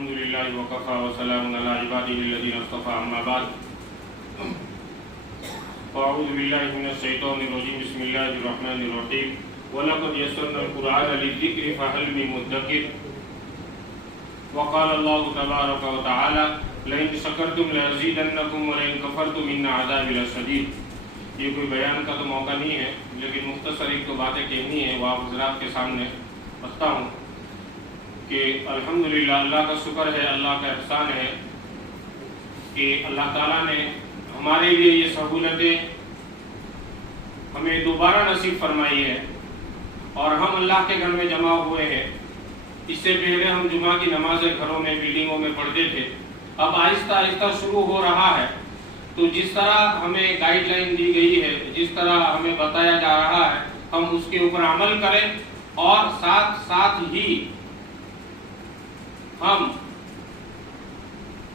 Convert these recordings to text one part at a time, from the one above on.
الحمد للہ وکفى وسلام علی عباده الذین اصطفى اما بعد اعوذ باللہ من الشیطان الرجیم بسم اللہ الرحمن الرحیم وَلَقَدْ يَسَّرْنَا الْقُرْآنَ لِلذِّكْرِ فَهَلْ مِن مُدَّكِرٍ وقال اللہ تبارک وتعالی لئن شکرتم لأزیدنکم ولئن کفرتم ان عذابی لشدید۔ یہ کوئی بیان کا تو موقع نہیں ہے، لیکن مختصر ایک تو باتیں کہنی ہے وہ آپ حضرات کے سامنے رکھتا ہوں کہ الحمدللہ اللہ کا شکر ہے، اللہ کا احسان ہے کہ اللہ تعالیٰ نے ہمارے لیے یہ سہولتیں ہمیں دوبارہ نصیب فرمائی ہے اور ہم اللہ کے گھر میں جمع ہوئے ہیں۔ اس سے پہلے ہم جمعہ کی نمازیں گھروں میں بلڈنگوں میں پڑھتے تھے، اب آہستہ آہستہ شروع ہو رہا ہے۔ تو جس طرح ہمیں گائیڈ لائن دی گئی ہے، جس طرح ہمیں بتایا جا رہا ہے، ہم اس کے اوپر عمل کریں اور ساتھ ہی ہم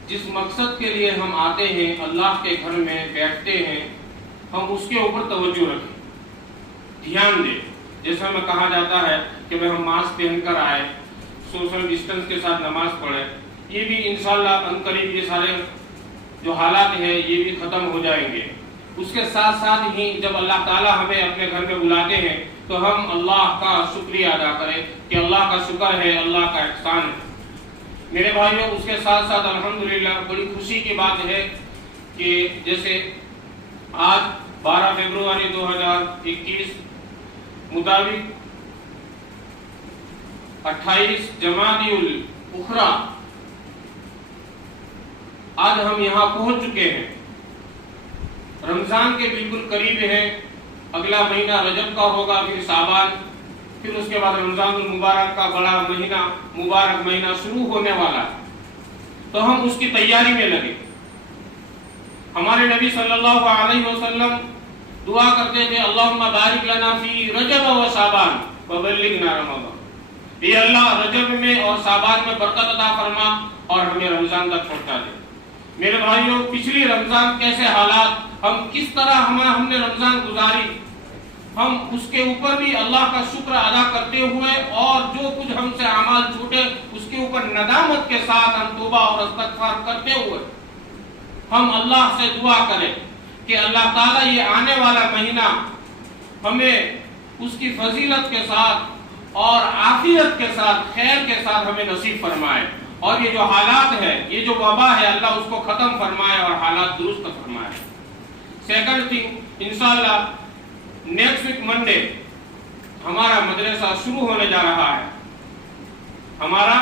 جس مقصد کے لیے ہم آتے ہیں، اللہ کے گھر میں بیٹھتے ہیں، ہم اس کے اوپر توجہ رکھیں، دھیان دیں۔ جیسا میں کہا جاتا ہے کہ ہم ماسک پہن کر آئے، سوشل ڈسٹنس کے ساتھ نماز پڑھیں، یہ بھی انشاءاللہ عنقریب یہ سارے جو حالات ہیں یہ بھی ختم ہو جائیں گے۔ اس کے ساتھ ساتھ ہی جب اللہ تعالیٰ ہمیں اپنے گھر میں بلاتے ہیں تو ہم اللہ کا شکریہ ادا کریں کہ اللہ کا شکر ہے، اللہ کا احسان ہے۔ میرے بھائیوں، اس کے ساتھ ساتھ الحمدللہ بڑی خوشی کی بات ہے کہ جیسے آج 12 فروری 2021 مطابق 28 جمادی الاخری آج ہم یہاں پہنچ چکے ہیں۔ رمضان کے بالکل قریب ہے، اگلا مہینہ رجب کا ہوگا، پھر شعبان، پھر اس کے بعد رمضان المبارک کا بڑا مہینہ، مبارک مہینہ شروع ہونے والا ہے۔ تو ہم اس کی تیاری میں لگے۔ ہمارے نبی صلی اللہ علیہ وسلم دعا کرتے تھے اللہم بارک لنا فی رجب و شعبان وبلغنا رمضان، اے اللہ رجب میں اور شعبان میں برکت عطا فرما اور ہمیں رمضان تک پہنچا دے۔ میرے بھائیوں، پچھلی رمضان کیسے حالات، ہم کس طرح ہم نے رمضان گزاری، ہم اس کے اوپر بھی اللہ کا شکر ادا کرتے ہوئے اور جو کچھ ہم سے اعمال چھوٹے اس کے اوپر ندامت کے ساتھ ہم توبہ اور استغفار کرتے ہوئے ہم اللہ سے دعا کریں کہ اللہ تعالیٰ یہ آنے والا مہینہ ہمیں اس کی فضیلت کے ساتھ اور عافیت کے ساتھ، خیر کے ساتھ ہمیں نصیب فرمائے، اور یہ جو حالات ہے، یہ جو وبا ہے، اللہ اس کو ختم فرمائے اور حالات درست فرمائے۔ سیکنڈ تھنگ، انشاءاللہ نیکسٹ ویک منڈے ہمارا مدرسہ شروع ہونے جا رہا ہے۔ ہمارا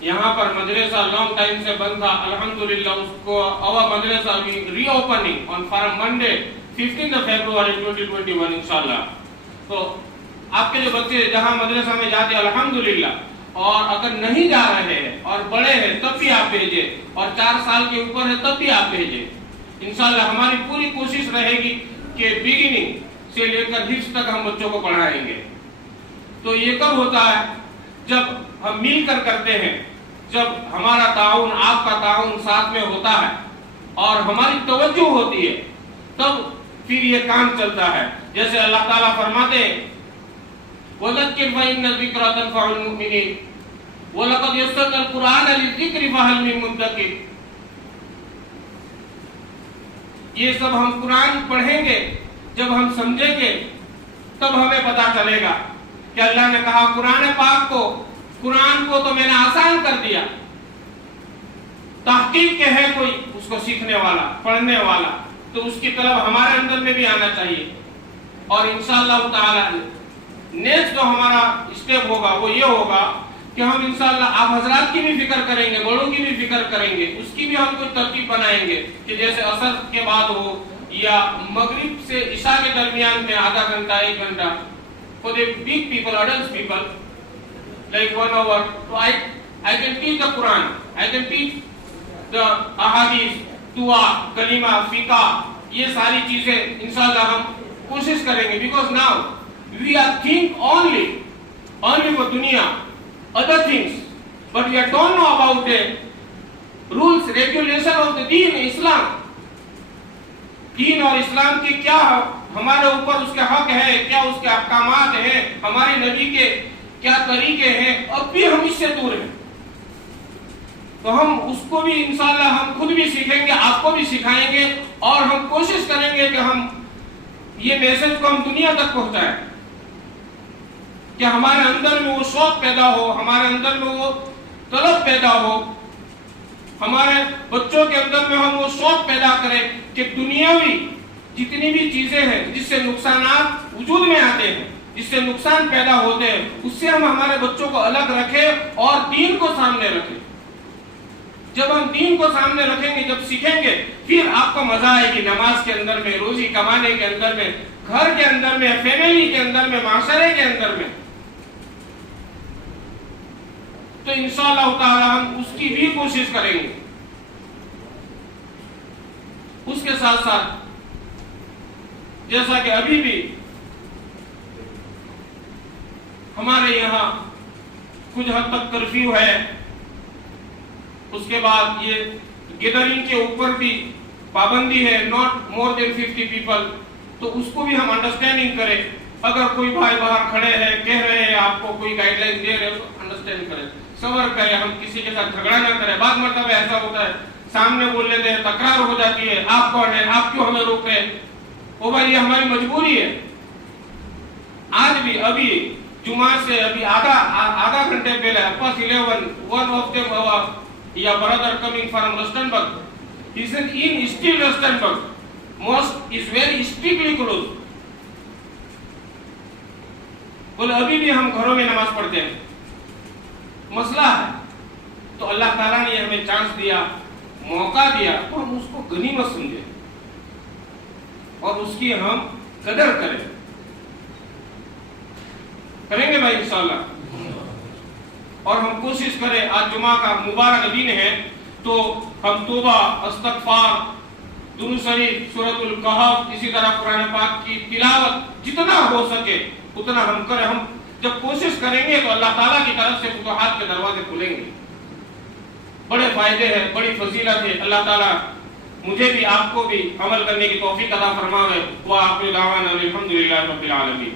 یہاں پر مدرسہ لانگ ٹائم سے بند تھا، الحمدللہ اس کو our مدرسہ ری opening on from Monday 15 February 2021 انشاءاللہ۔ تو آپ کے جو بچے جہاں مدرسہ میں جاتے الحمدللہ، اور اگر نہیں جا رہے ہیں اور بڑے ہیں تب بھی آپ بھیجیں، اور 4 سال کے اوپر ہے تب بھی آپ بھیجیں۔ انشاءاللہ ہماری پوری کوشش رہے گی کہ بگننگ سے لے کر حفظ تک ہم بچوں کو پڑھائیں گے۔ تو یہ کب ہوتا ہے؟ جب ہم مل کر کرتے ہیں، جب ہمارا تعاون، آپ کا تعاون ساتھ میں ہوتا ہے اور ہماری توجہ ہوتی ہے، تب پھر یہ کام چلتا ہے۔ جیسے اللہ تعالیٰ فرماتے ہیں وَذَكِّرْ فَإِنَّ الذِّكْرَىٰ تَنفَعُ الْمُؤْمِنِينَ وَلَقَدْ يَسَّرْنَا الْقُرْآنَ لِلذِّكْرِ فَهَلْ مِن مُدَّكِرٍ۔ یہ سب ہم قرآن پڑھیں گے، جب ہم سمجھیں گے تب ہمیں پتا چلے گا کہ اللہ نے کہا قرآن پاک کو، قرآن کو تو میں نے آسان کر دیا، تحقیق کے ہے کوئی اس کو سیکھنے والا، پڑھنے والا، تو اس کی طرف ہمارے اندر میں بھی آنا چاہیے۔ اور انشاءاللہ تعالی نیکسٹ جو ہمارا اسٹیپ ہوگا وہ یہ ہوگا کہ ہم انشاءاللہ آپ حضرات کی بھی فکر کریں گے، بڑوں کی بھی فکر کریں گے، اس کی بھی ہم کوئی ترتیب بنائیں گے کہ جیسے عصر کے بعد ہو یا مغرب سے عشاء کے درمیان میں آدھا گھنٹہ 1 گھنٹہ for the big people, adult people, like 1 hour. So I can teach the Quran, I can teach the ahadith, dua, kalima, fiqh، یہ ساری چیزیں انشاءاللہ ہم کوشش کریں گے۔ because now we are think only for dunya، other things, but we don't know about the rules, regulation of the deen، اسلام، دین اور اسلام کی کیا ہمارے اوپر اس کے حق ہے، کیا اس کے احکامات ہیں، ہمارے نبی کے کیا طریقے ہیں، اب بھی ہم اس سے دور ہیں۔ تو ہم اس کو بھی انشاءاللہ ہم خود بھی سیکھیں گے، آپ کو بھی سکھائیں گے، اور ہم کوشش کریں گے کہ ہم یہ میسج کو ہم دنیا تک پہنچائیں، کہ ہمارے اندر میں وہ شوق پیدا ہو، ہمارے اندر میں وہ طلب پیدا ہو، ہمارے بچوں کے اندر میں ہم وہ شوق پیدا کریں کہ دنیاوی جتنی بھی چیزیں ہیں جس سے نقصانات وجود میں آتے ہیں، جس سے نقصان پیدا ہوتے ہیں، اس سے ہم ہمارے بچوں کو الگ رکھیں اور دین کو سامنے رکھیں۔ جب ہم دین کو سامنے رکھیں گے، جب سیکھیں گے، پھر آپ کو مزہ آئے گی نماز کے اندر میں، روزی کمانے کے اندر میں، گھر کے اندر میں، فیملی کے اندر میں، معاشرے کے اندر میں۔ تو انشاءاللہ تعالی ہم اس کی بھی کوشش کریں گے۔ اس کے ساتھ ساتھ جیسا کہ ابھی بھی ہمارے یہاں کچھ حد تک کرفیو ہے، اس کے بعد یہ گیدرنگ کے اوپر بھی پابندی ہے، ناٹ مور دین 50 پیپل، تو اس کو بھی ہم انڈرسٹینڈنگ کریں۔ اگر کوئی بھائی باہر کھڑے ہیں، کہہ رہے ہیں، آپ کو کوئی گائیڈ لائن دے رہے ہیں، تو انڈرسٹینڈ کریں، صبر کریں، ہم کسی کے ساتھ جھگڑا نہ کریں۔ بعض مرتبہ ایسا ہوتا ہے سامنے بول لیتے ہیں، تکرار ہو جاتی ہے، آپ کون ہیں، آپ کیوں ہمیں روک رہے ہیں؟ او بھائی یہ ہماری مجبوری ہے۔ آج بھی ابھی جمعہ سے ابھی آدھا گھنٹے پہلے پاس 11 one of them our brother coming from Rustenburg, he said in still Rustenburg mosque is very strictly closed. بولے ابھی بھی ہم گھروں میں نماز پڑھتے ہیں، مسئلہ ہے۔ تو اللہ تعالیٰ نے ہمیں چانس دیا، موقع دیا، تو ہم اس کو غنیمت سمجھیں اور اس کی ہم قدر کریں گے بھائی انشاءاللہ۔ اور ہم کوشش کریں، آج جمعہ کا مبارک دن ہے، تو ہم توبہ، استغفار، درود شریف، سورۃ الکہف، اسی طرح قرآن پاک کی تلاوت جتنا ہو سکے اتنا ہم کریں۔ ہم جب کوشش کریں گے تو اللہ تعالیٰ کی طرف سے فتوحات کے دروازے کھلیں گے۔ بڑے فائدے ہیں، بڑی فضیلت ہے۔ اللہ تعالیٰ مجھے بھی آپ کو بھی عمل کرنے کی توفیق عطا فرمائے۔ وآخر دعوانا الحمدللہ رب العالمین۔